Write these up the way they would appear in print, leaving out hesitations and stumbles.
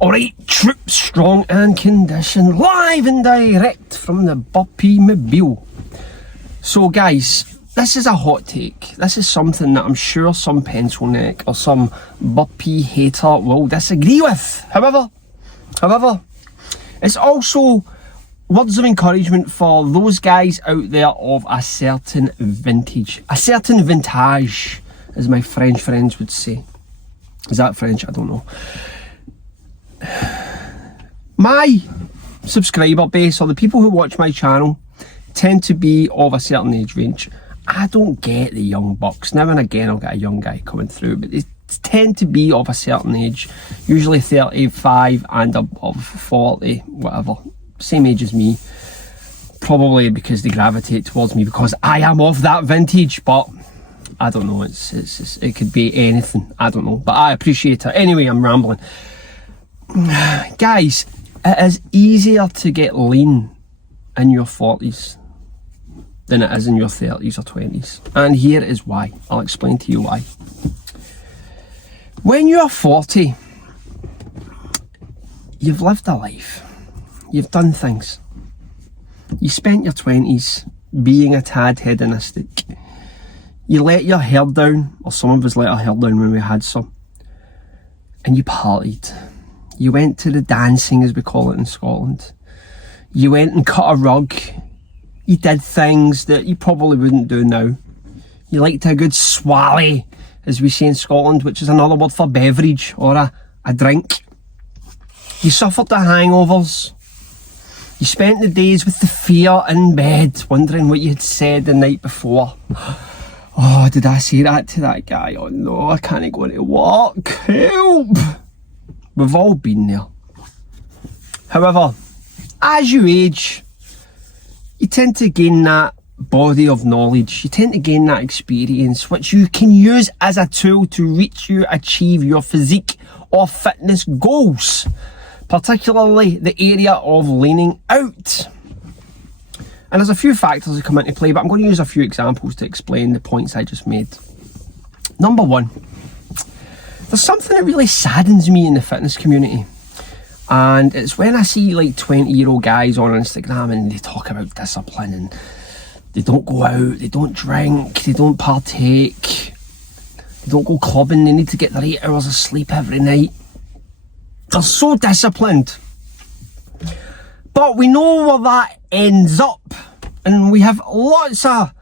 Alright, troops, strong and conditioned, live and direct from the Burpee Mobile. So guys, this is a hot take. This is something that I'm sure some pencil neck or some Burpee hater will disagree with. However, it's also words of encouragement for those guys out there of a certain vintage. A certain vintage, as my French friends would say. Is that French? I don't know. My subscriber base, or the people who watch my channel, tend to be of a certain age range. I don't get the young bucks. Now and again I'll get a young guy coming through, but they tend to be of a certain age, usually 35 and above 40, whatever, same age as me. Probably because they gravitate towards me because I am of that vintage, but I don't know, it could be anything, I don't know, but I appreciate it. Anyway, I'm rambling. Guys, it is easier to get lean in your 40s than it is in your 30s or 20s. And here is why. I'll explain to you why. When you're 40, you've lived a life. You've done things. You spent your 20s being a tad hedonistic. You let your hair down, or some of us let our hair down when we had some, and you partied. You went to the dancing, as we call it in Scotland. You went and cut a rug. You did things that you probably wouldn't do now. You liked a good swally, as we say in Scotland, which is another word for beverage or a drink. You suffered the hangovers. You spent the days with the fear in bed, wondering what you had said the night before. Oh, did I say that to that guy? Oh no, I can't go to work. Help! We've all been there. However, as you age, you tend to gain that body of knowledge. You tend to gain that experience, which you can use as a tool to achieve your physique or fitness goals, particularly the area of leaning out. And there's a few factors that come into play, but I'm going to use a few examples to explain the points I just made. Number one, there's something that really saddens me in the fitness community. And it's when I see like 20-year-old guys on Instagram and they talk about discipline and they don't go out, they don't drink, they don't partake, they don't go clubbing, they need to get their 8 hours of sleep every night. They're so disciplined. But we know where that ends up, and we have lots of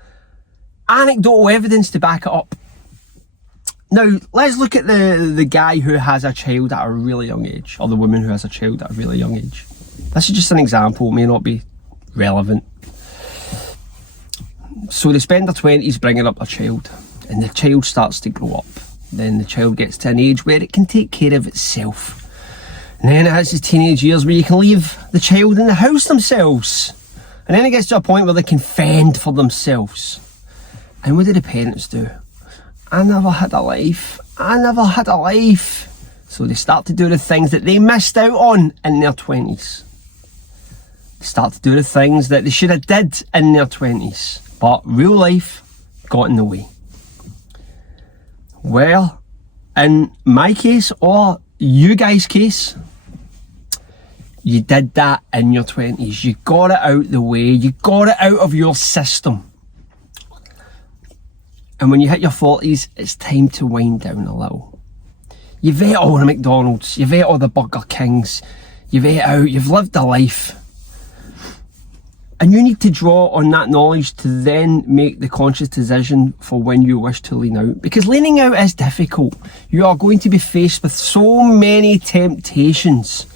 anecdotal evidence to back it up. Now, let's look at the guy who has a child at a really young age, or the woman who has a child at a really young age. This is just an example, it may not be relevant. So they spend their 20s bringing up their child, and the child starts to grow up. Then the child gets to an age where it can take care of itself. And then it has its teenage years where you can leave the child in the house themselves. And then it gets to a point where they can fend for themselves. And what do the parents do? I never had a life. I never had a life. So they start to do the things that they missed out on in their 20s. They start to do the things that they should have did in their 20s. But real life got in the way. Well, in my case, or you guys' case, you did that in your 20s. You got it out the way. You got it out of your system. And when you hit your 40s, it's time to wind down a little. You've ate all the McDonald's. You've ate all the Burger Kings. You've ate out. You've lived a life. And you need to draw on that knowledge to then make the conscious decision for when you wish to lean out. Because leaning out is difficult. You are going to be faced with so many temptations.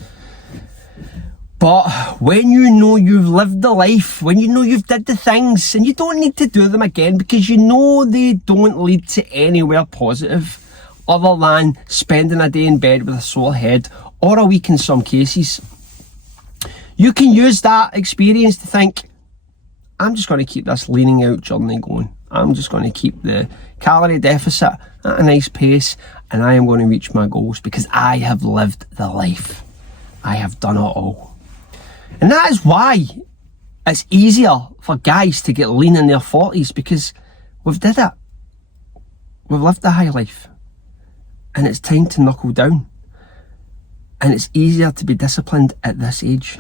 But when you know you've lived the life, when you know you've did the things, and you don't need to do them again because you know they don't lead to anywhere positive other than spending a day in bed with a sore head or a week in some cases. You can use that experience to think, I'm just going to keep this leaning out journey going. I'm just going to keep the calorie deficit at a nice pace, and I am going to reach my goals because I have lived the life. I have done it all. And that is why it's easier for guys to get lean in their 40s, because we've did it. We've lived the high life. And it's time to knuckle down. And it's easier to be disciplined at this age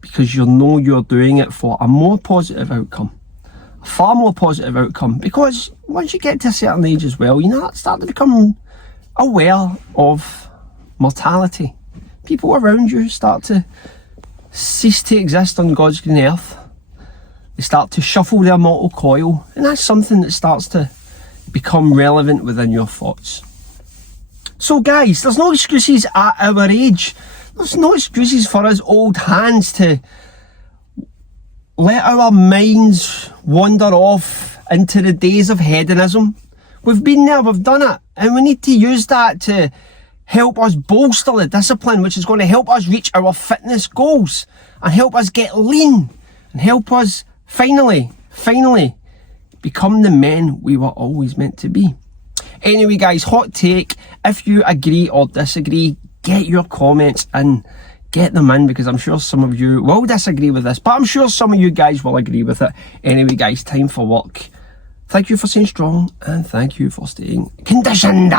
because you know you're doing it for a more positive outcome, a far more positive outcome. Because once you get to a certain age as well, you start to become aware of mortality. People around you start to cease to exist on God's green earth. They start to shuffle their mortal coil, and that's something that starts to become relevant within your thoughts. So guys, there's no excuses at our age. There's no excuses for us old hands to let our minds wander off into the days of hedonism. We've been there, we've done it, and we need to use that to help us bolster the discipline, which is going to help us reach our fitness goals and help us get lean and help us finally become the men we were always meant to be. Anyway guys, hot take. If you agree or disagree, get your comments in. Get them in, because I'm sure some of you will disagree with this, but I'm sure some of you guys will agree with it. Anyway guys, time for work. Thank you for staying strong, and thank you for staying conditioned.